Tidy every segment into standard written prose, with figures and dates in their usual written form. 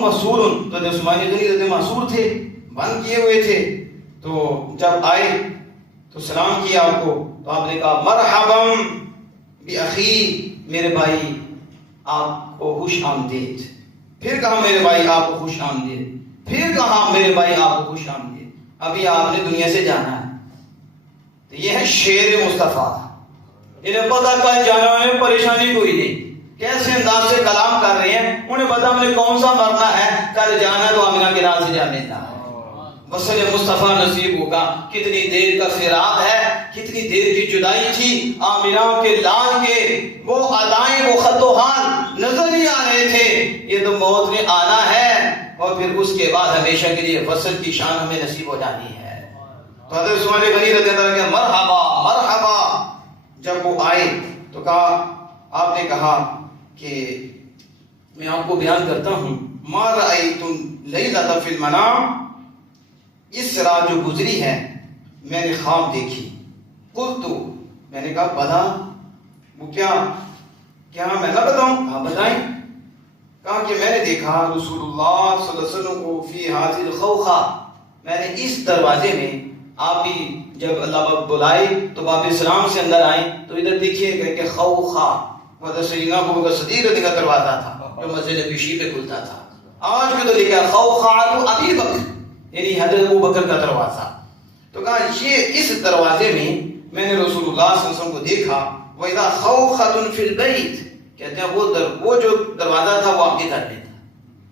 مسور، تو عثمان غنی رضی معصور تھے، بند کیے ہوئے تھے، تو جب آئے تو سلام کیا آپ کو، تو آپ نے کہا مرحبا بأخی، میرے بھائی آپ کو خوش آمدید. پھر کہا میرے بھائی آپ کو خوش آمدید، پھر کہا میرے بھائی آپ کو خوش آمدید. ابھی آپ نے دنیا سے جانا ہے. تو یہ ہے شیر مصطفیٰ. انہیں پتا کل جانا ہے، پریشانی کوئی نہیں. کیسے انداز سے کلام کر رہے ہیں، انہیں پتا ہمیں کون سا مرنا ہے، کل جانا تو آمنہ کے نام سے جا لینا ہے. وصل مصطفیٰ نصیب ہوگا. کتنی دیر کا فراق ہے، کتنی دیر کی جدائی تھی. آمنہ کے لال کے وہ ادائیں، وہ خط و حال نظر نہیں آ رہے تھے. یہ تو موت نے آنا ہے، اور پھر اس کے بعد ہمیشہ کے لیے وصل کی شان ہمیں نصیب ہو جانی ہے. تو حضرت عثمان غنی رضی اللہ عنہ نے مرحبا مرحبا. جب وہ آئے تو کہا، آپ نے کہا کہ میں آپ کو بیان کرتا ہوں، ما رأیت لیلۃ فی المنام، اس رات جو گزری ہے میں نے خواب دیکھی. قلت، میں نے کہا بلا، وہ کیا میں نہ بتاؤں؟ ہاں بتائیں. کہا کہ میں نے دیکھا رسول اللہ صلی اللہ علیہ وسلم کو فی هذه الخوخہ، میں نے اس دروازے میں، آپ بھی جب اللہ بلائے تو باب اسلام سے اندر آئے تو ادھر دیکھیے کہ خوخہ حضرت سیدنا ابوبکر صدیق رضی اللہ عنہ کا دروازہ تھا جو مسجد نبوی پہ کھلتا تھا. آج بھی تو لکھا خوخہ ابی بکر، یعنی حضرت ابوبکر کا دروازہ. تو کہا یہ اس دروازے میں نے رسول اللہ صلی اللہ علیہ وسلم کو دیکھا. وَإِذَا خَوْخَةٌ فِي الْبَيْتِ، کہتے ہیں وہ جو دروازہ تھا وہ آپ کے گھر میں تھا.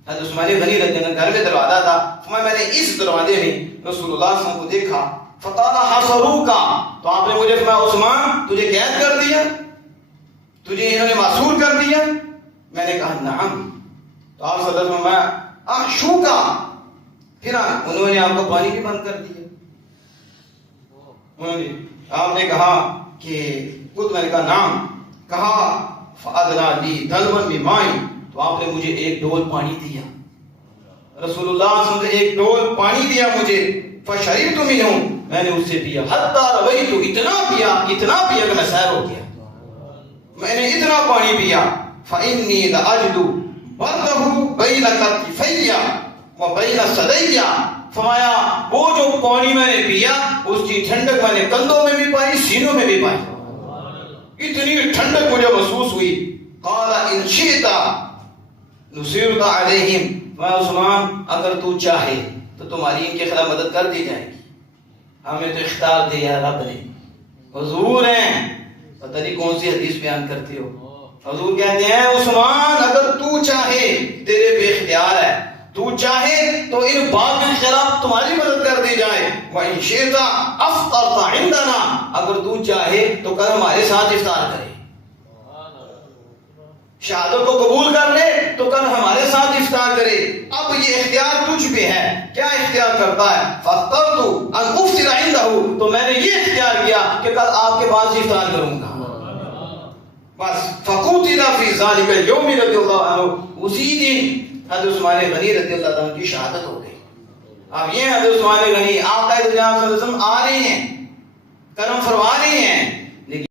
حضرت عثمان غنی رضی اللہ عنہ گھر میں دروازہ تھا. میں نے اس دروازے میں رسول اللہ صلی اللہ علیہ وسلم کو دیکھا. فَقَالَ حَصَرُوكَ، تو آپ نے مجھے فرمایا عثمان تجھے قید کر دیا، تجھے انہوں نے معصور کر دیا. میں نے کہا نعم. تو آپ صلی اللہ علیہ وسلم احشوکا، پھر انہوں نے آپ کو پانی بھی بند کر دیا. آپ نے کہا کہ خود، میں نے کہا نام. کہا فَأَدْنَا لِي دَلْوًا بِمَاءٍ، تو آپ نے مجھے ایک ڈول پانی دیا. رسول اللہ صلی اللہ علیہ وسلم نے ایک ڈول پانی دیا مجھے. فَشَرِبْتُ مِنْهُ، میں نے اس سے پیا. حَتَّى رَوَيْتُ، اتنا پیا کہ میں سیر ہو گیا. میں نے اتنا پانی پیا. فَإِنِّي لَأَجِدُ بَرْدَهُ بَيْنَ كَتِفَيَّ وَبَيْنَ صَدَيَّ، فرمایا وہ جو پانی میں نے پیا اس کی ٹھنڈک میں نے کندھوں میں بھی پائی، سینوں میں بھی پائی. اتنی ٹھنڈک مجھے محسوس ہوئی. قال ان شئت نصرت علیہم، میں عثمان اگر تو چاہے تو تمہاری ان کے خلاف مدد کر دی جائے گی. ہمیں تو اختیار دیا رب نے. حضور ہیں، پتہ نہیں کون سی حدیث بیان کرتے ہو. حضور کہتے ہیں عثمان اگر تو چاہے، تیرے بے اختیار ہے، تو چاہے تو ان باغ کے خلاف تمہاری مدد کر دی جائے. وَإِن شِئْتَ أَفْطَرْتَ عِنْدَنَا، اگر تو چاہے تو کل ہمارے ساتھ افطار کرے. شہادت کو قبول کر لے تو کل ہمارے ساتھ افطار کرے. اب یہ اختیار تجھ پہ ہے، کیا اختیار کرتا ہے؟ فَاخْتَرْتُ أَنْ أُفْطِرَ عِنْدَهُ، تو میں نے یہ اختیار کیا کہ کل آپ کے پاس افطار کروں گا. بس فَقُتِلَ فِي ذَلِكَ الْيَوْمِ رضی اللہ عنہ، اسی دن حضرت عثمان غنی رضی اللہ عنہ کی شہادت ہو گئی. اب یہ حضرت عثمان غنی آقا صلی اللہ علیہ وسلم آ رہے ہیں، کرم فرما رہے ہیں.